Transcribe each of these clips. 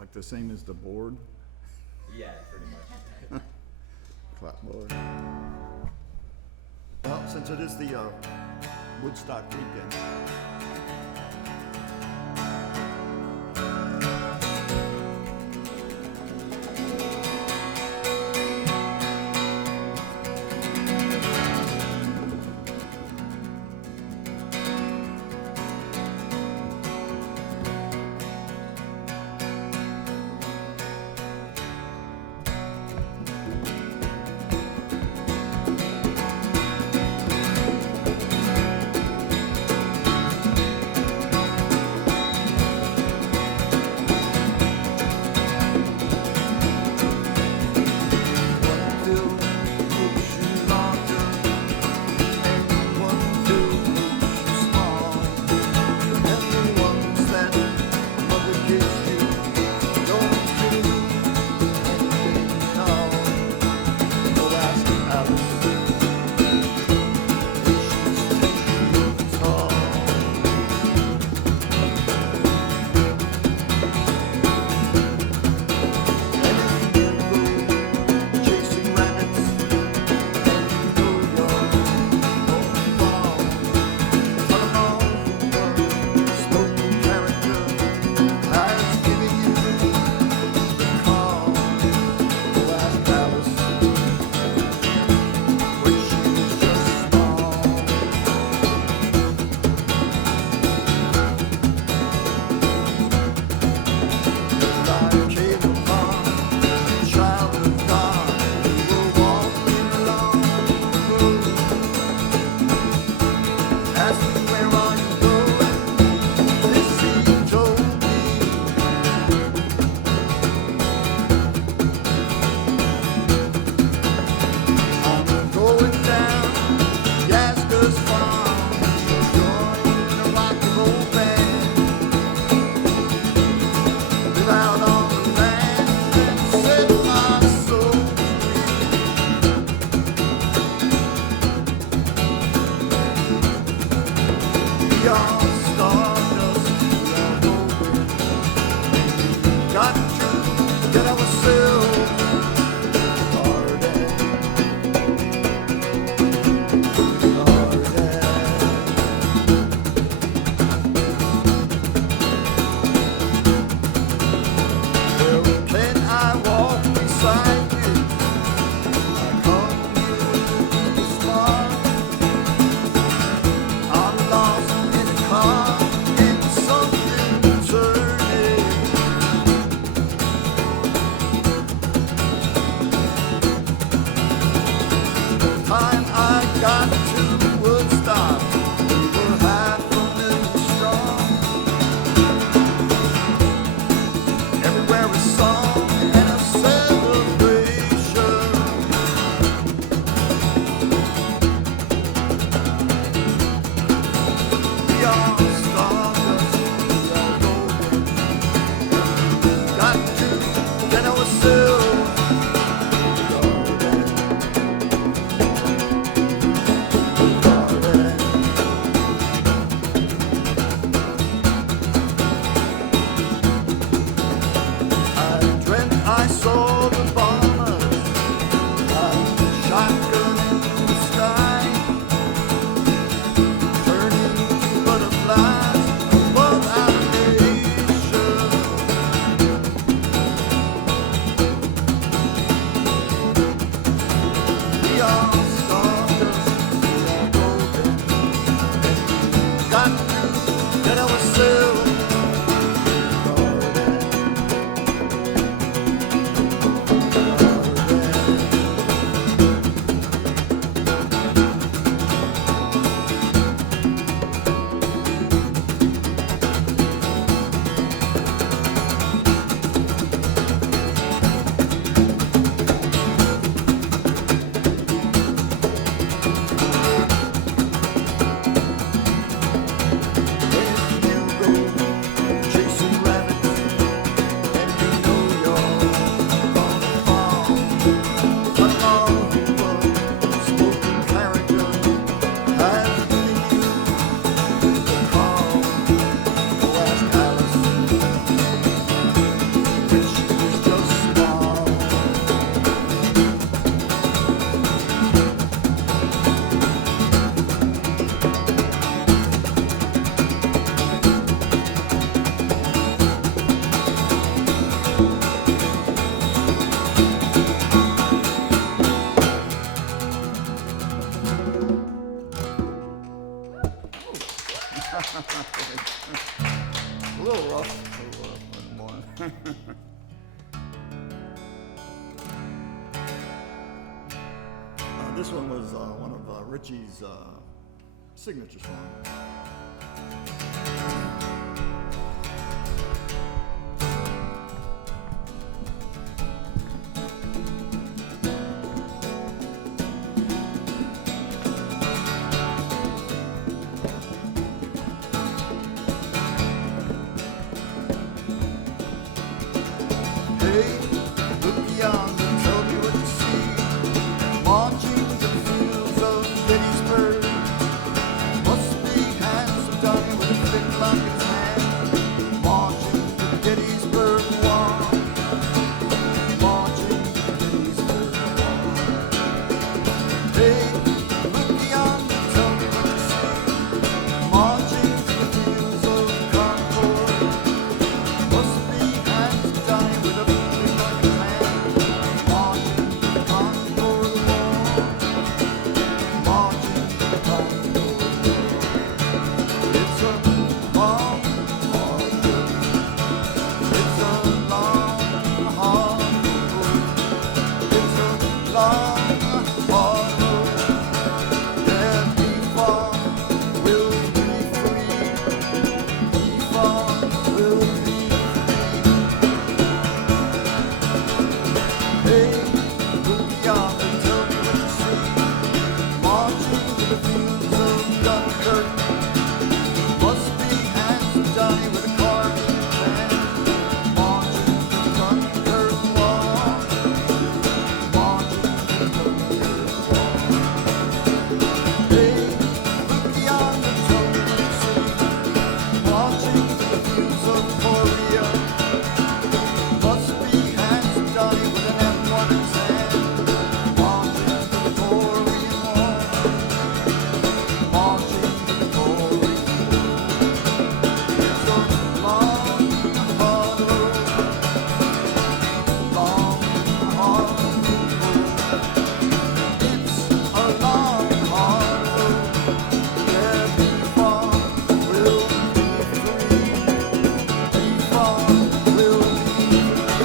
like the same as the board, Yeah, pretty much. clapboard. Well, since it is the Woodstock weekend, This one was one of Richie's signature songs. Hey, look beyond and tell me what you see. Marching to the fields of Gettysburg. Must be handsome Johnny with a flintlock in his hand. Marching to the Gettysburg War. Marching to the Gettysburg War. Hey, look beyond and tell me what you see. Marching to the fields of Concord. Must be handsome Johnny with a flintlock in his hand. Marching to the Concord War. Marching to the Concord War. It's a long, hard road. It's a long, hard road. It's a long, hard road. There before will be free. Before will be free. Hey, look beyond and tell me what you see. Marching to the fields of Dunkirk. Must be handsome Johnny with a card in his hand. Marching to the Dunkirk War. Marching to the Dunkirk War. Hey, look beyond and tell me what you see. Marching to the fields of Korea. Must be handsome Johnny with an M1 in his hand. Marching to the Korean War. Marching to the Korean War. It's a long, hard road. Long, hard road. It's a long, hard road. There before will be free. Before will be free.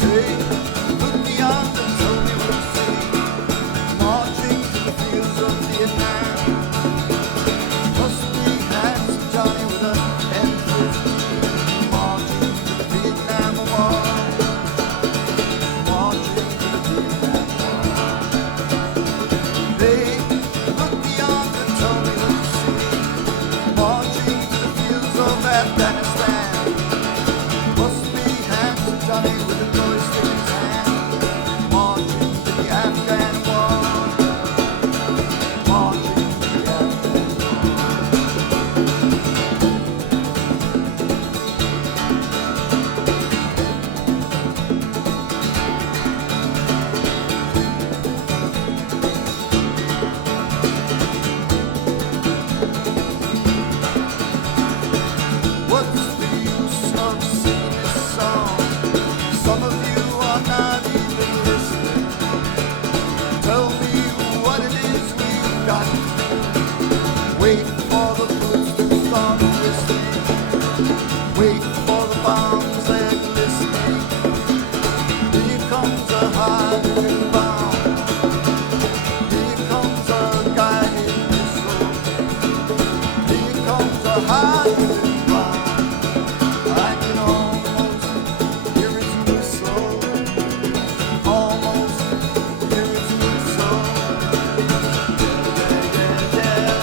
Hey, look beyond and tell me what you see. Marching to the fields of Vietnam. Must be handsome Johnny with a M15. Marching to the Vietnam War. Marching to the Vietnam War. Hey, look beyond and tell me what you see. Marching to the fields of Afghanistan. Must be handsome Johnny with a joystick in his hand. Marching to the Afghan War. Marching to the Afghan War. What's the use of singing this song? Some of you are not even listening. Tell me what it is we've got to do. Wait for the boots to start whistling. Wait for the bombs they're glistening. Here comes a hydrogen bomb. Here comes a guided missile. Here comes a hydrogen bomb. I can almost hear its whistle. Almost hear its whistle. Yeah, yeah, yeah.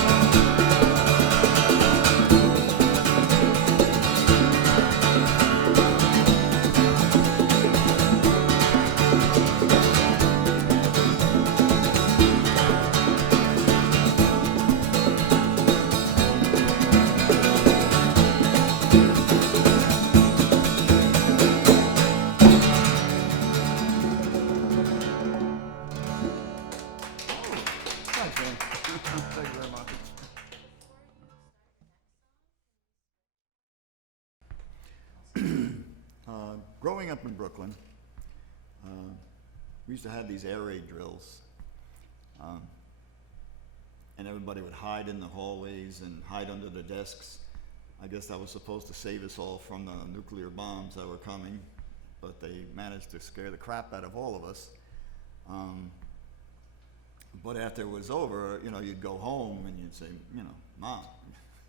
Thanks, man. Thank you very much. Growing up in Brooklyn, we used to have these air raid drills. And everybody would hide in the hallways and hide under the desks. I guess that was supposed to save us all from the nuclear bombs that were coming, but they managed to scare the crap out of all of us. But after it was over, you know, you'd go home and you'd say, you know, Mom,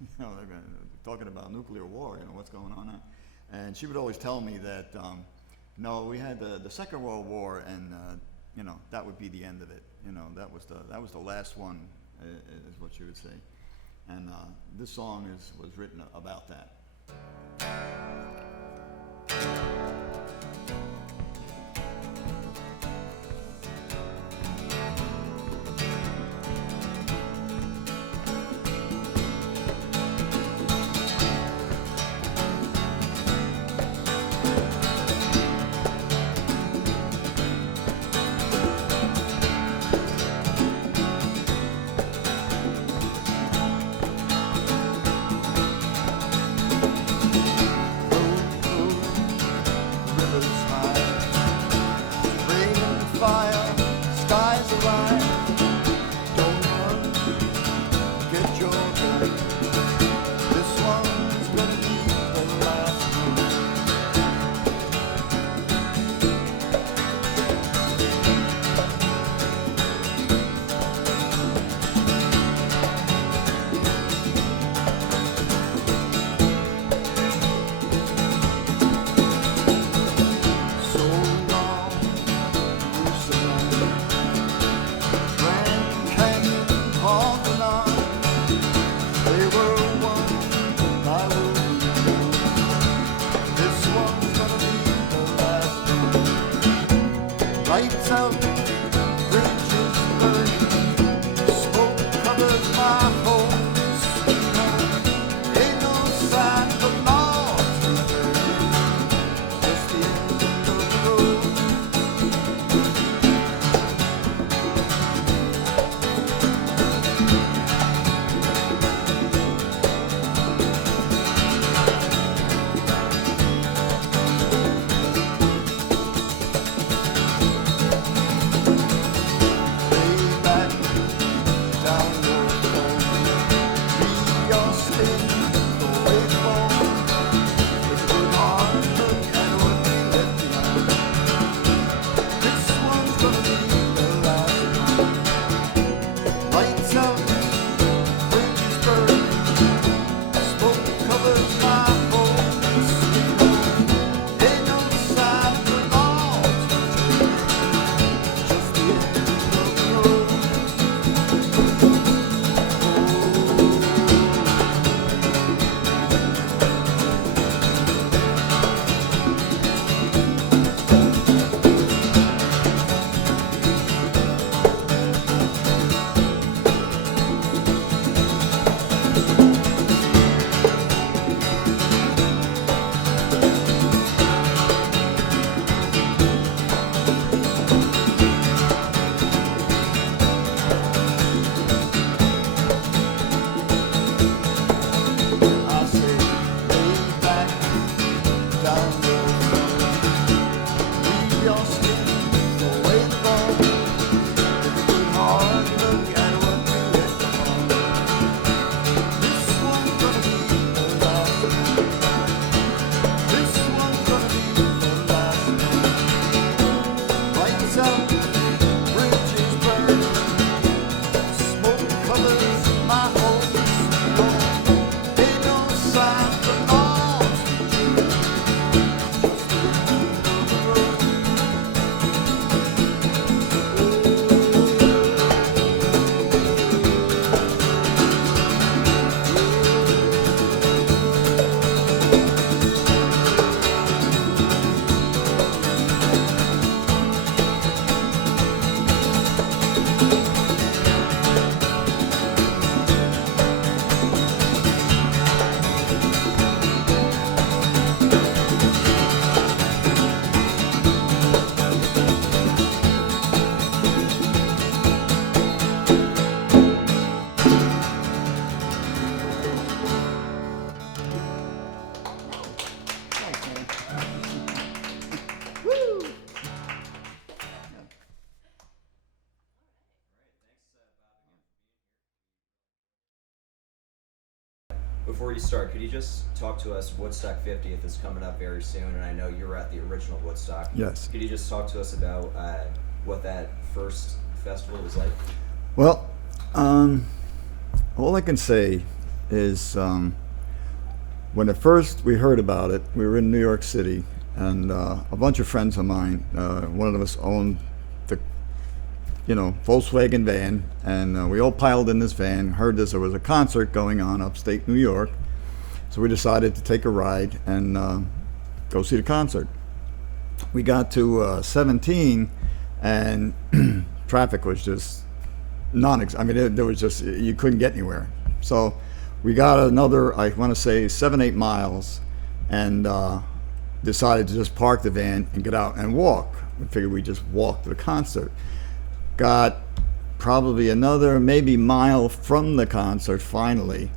you know, they're talking about nuclear war, you know, what's going on now? And she would always tell me that, no, we had the Second World War, and you know, that would be the end of it. You know, that was the last one, is what she would say. And this song was written about that. Before you start, could you just talk to us? Woodstock 50th is coming up very soon, and I know you were at the original Woodstock. Yes. Could you just talk to us about what that first festival was like? Well, all I can say is when at first we heard about it, we were in New York City, and a bunch of friends of mine, one of us owned the Volkswagen van, and we all piled in this van, heard there was a concert going on upstate New York, so we decided to take a ride and go see the concert. We got to 17, and traffic was just there was just, you couldn't get anywhere. So we got another, I want to say 7-8 miles, and decided to just park the van and get out and walk. We figured we'd just walk to the concert. Got probably another maybe mile from the concert finally,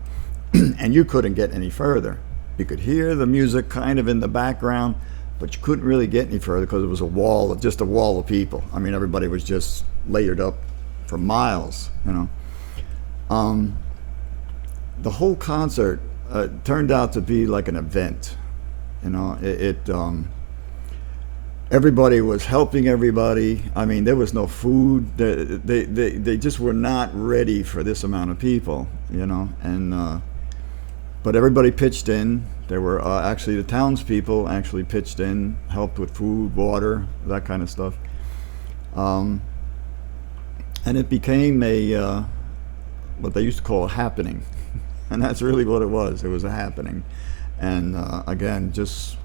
and you couldn't get any further. You could hear the music kind of in the background, but you couldn't really get any further because it was just a wall of people. I mean, everybody was just layered up for miles, The whole concert turned out to be like an event. Everybody was helping everybody. I mean, there was no food. They just were not ready for this amount of people, And but everybody pitched in. There were actually the townspeople actually pitched in, helped with food, water, that kind of stuff. And it became what they used to call a happening, and that's really what it was. It was a happening, and again, just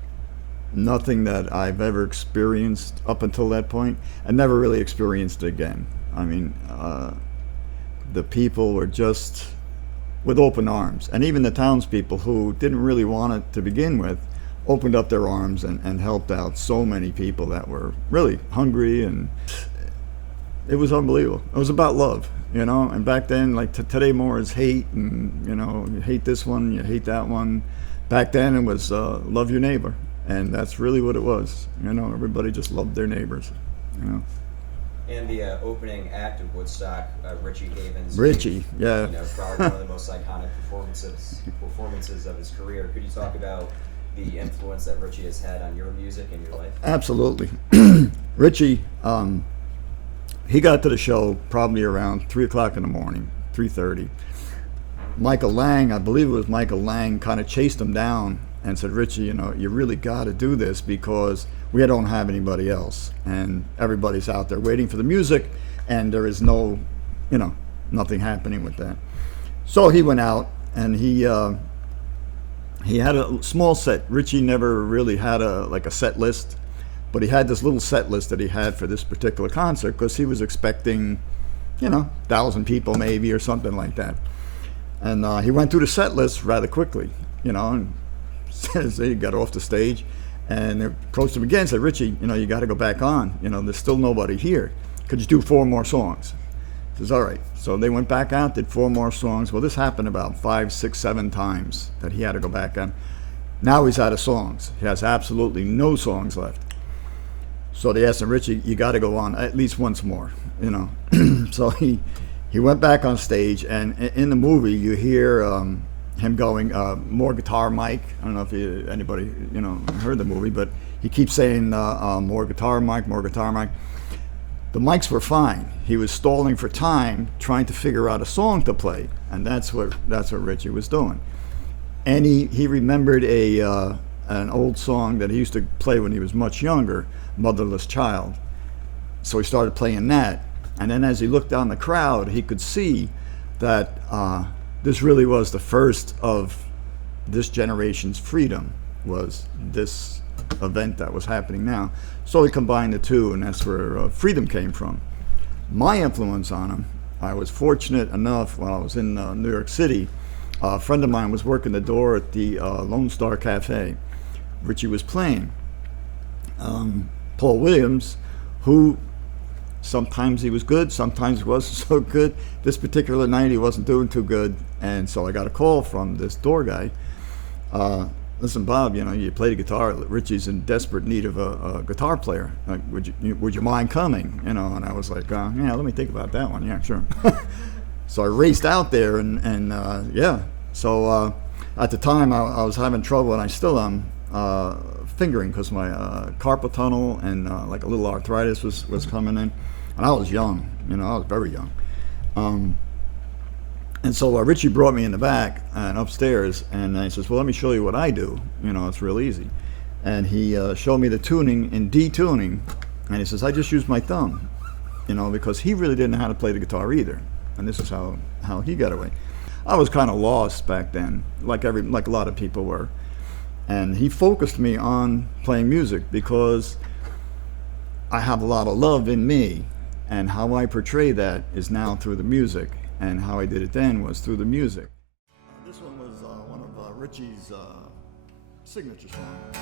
nothing that I've ever experienced up until that point. I never really experienced it again. I mean, the people were just with open arms, and even the townspeople who didn't really want it to begin with opened up their arms and helped out so many people that were really hungry, and it was unbelievable. It was about love, and back then, like today more is hate, and you hate this one, you hate that one. Back then it was love your neighbor. And that's really what it was. Everybody just loved their neighbors. And the opening act of Woodstock, Richie Havens. Richie, yeah. Probably one of the most iconic performances of his career. Could you talk about the influence that Richie has had on your music and your life? Absolutely. Richie, he got to the show probably around 3 o'clock in the morning, 3:30. Michael Lang, I believe it was Michael Lang, kind of chased him down and said, Richie, you really got to do this because we don't have anybody else. And everybody's out there waiting for the music, and there is no, nothing happening with that. So he went out, and he had a small set. Richie never really had a set list, but he had this little set list that he had for this particular concert because he was expecting, 1,000 people maybe or something like that. And he went through the set list rather quickly, and as he got off the stage, and they approached him again and said, Richie, you got to go back on. There's still nobody here. Could you do 4 more songs? He says, all right. So they went back out, did 4 more songs. Well, this happened about 5, 6, 7 times that he had to go back on. Now he's out of songs. He has absolutely no songs left. So they asked him, Richie, you got to go on at least once more, So he went back on stage, and in the movie you hear him going, more guitar, Mike. I don't know if anybody heard the movie, but he keeps saying more guitar, Mike, more guitar, Mike. The mics were fine. He was stalling for time, trying to figure out a song to play, and that's what Richie was doing. And he remembered an old song that he used to play when he was much younger, Motherless Child. So he started playing that, and then as he looked down the crowd, he could see that this really was the first of this generation's freedom, was this event that was happening now. So he combined the two, and that's where freedom came from. My influence on him, I was fortunate enough while I was in New York City, a friend of mine was working the door at the Lone Star Cafe. Richie was playing. Paul Williams, who sometimes he was good, sometimes he wasn't so good. This particular night he wasn't doing too good, and so I got a call from this door guy. Listen, Bob, you play the guitar. Richie's in desperate need of a guitar player. Would you mind coming? And I was like, yeah, let me think about that one. Yeah, sure. So I raced out there, and yeah. So at the time I was having trouble, and I still am, fingering, because my carpal tunnel and like a little arthritis was coming in, and I was young, I was very young. And so Richie brought me in the back and upstairs, and he says, well, let me show you what I do. It's real easy. And he showed me the tuning in D tuning, and he says, I just use my thumb, because he really didn't know how to play the guitar either. And this is how he got away. I was kind of lost back then, like a lot of people were. And he focused me on playing music, because I have a lot of love in me, and how I portray that is now through the music, and how I did it then was through the music. This one was one of Richie's signature songs.